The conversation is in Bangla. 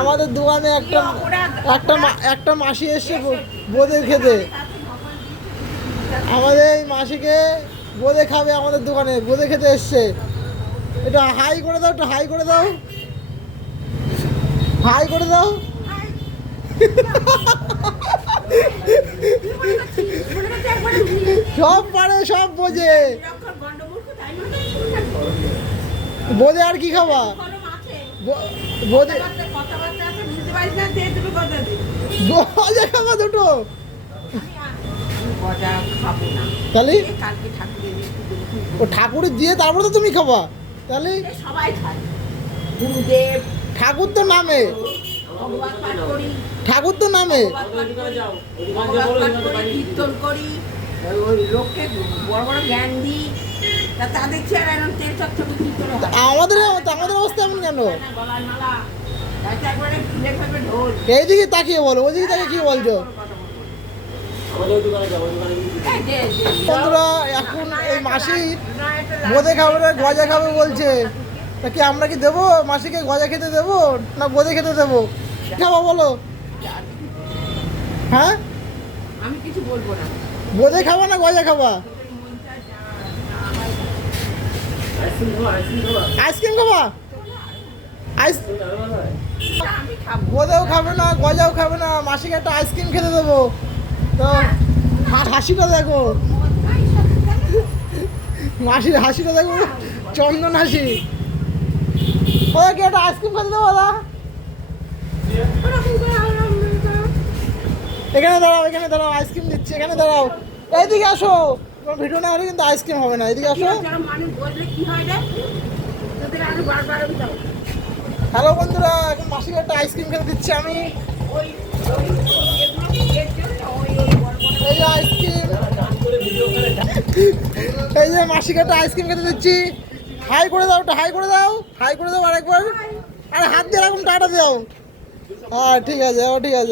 আমাদের দোকানে একটা মাসি এসছে বোঁদে খেতে। আমাদের এই মাসিকে বোঁদে খাবে, আমাদের দোকানে বোঁদে খেতে এসছে। এটা হাই করে দাও, একটু হাই করে দাও, হাই করে দাও। সব পারে, সব বোঝে। বোঁদে আর কি খাবা? বোঁদে গজা খাবা দুটো? তাহলে ও ঠাকুরের দিয়ে তারপরে তো তুমি খাবা? তাহলে ঠাকুর তো নামে, ঠাকুর তো নামে। আমাদের অবস্থা এমন কেন? এইদিকে তাকিয়ে বলো, ওইদিকে তাকিয়ে কি বলছো? বন্ধুরা, এখন এই মাসি বোঁদে খাবে না গজা খাবে বলছে। তা কি আমরা কি দেবো মাসিকে? গজা খেতে দেবো না বোঁদে খেতে দেবো? খাবো বলো? হ্যাঁ, আমি কিছু বলবো না। বোঁদে খাবা না গজা খাবা? আইসক্রিম খাবা? বোঁদেও খাবে না গজাও খাবে না, মাসিকে একটা আইসক্রিম খেতে দেবো। তো হাসিটা দেখো, মাসির হাসিটা দেখো, চন্দন হাসি। ওকে একটা আইসক্রিম খেতে দেবো দাদা? এখানে দাঁড়াও, এখানে দাঁড়াও, আইসক্রিম দিচ্ছি, এখানে দাঁড়াও। এইদিকে আসো, তোমার ভিডিও না হলে কিন্তু আইসক্রিম হবে না। এদিকে আসো। হ্যালো বন্ধুরা, এখন মাসিকে একটা আইসক্রিম খেতে দিচ্ছি আমি। এই যে আইসক্রিম, এই যে মাসিকে একটা আইসক্রিম খেতে দিচ্ছি। হাই করে দাও, ওটা হাই করে দাও, হাই করে দাও আরেকবার। আরে হাত দিয়ে এরকম টাটা দাও। হ্যাঁ ঠিক আছে, ঠিক আছে।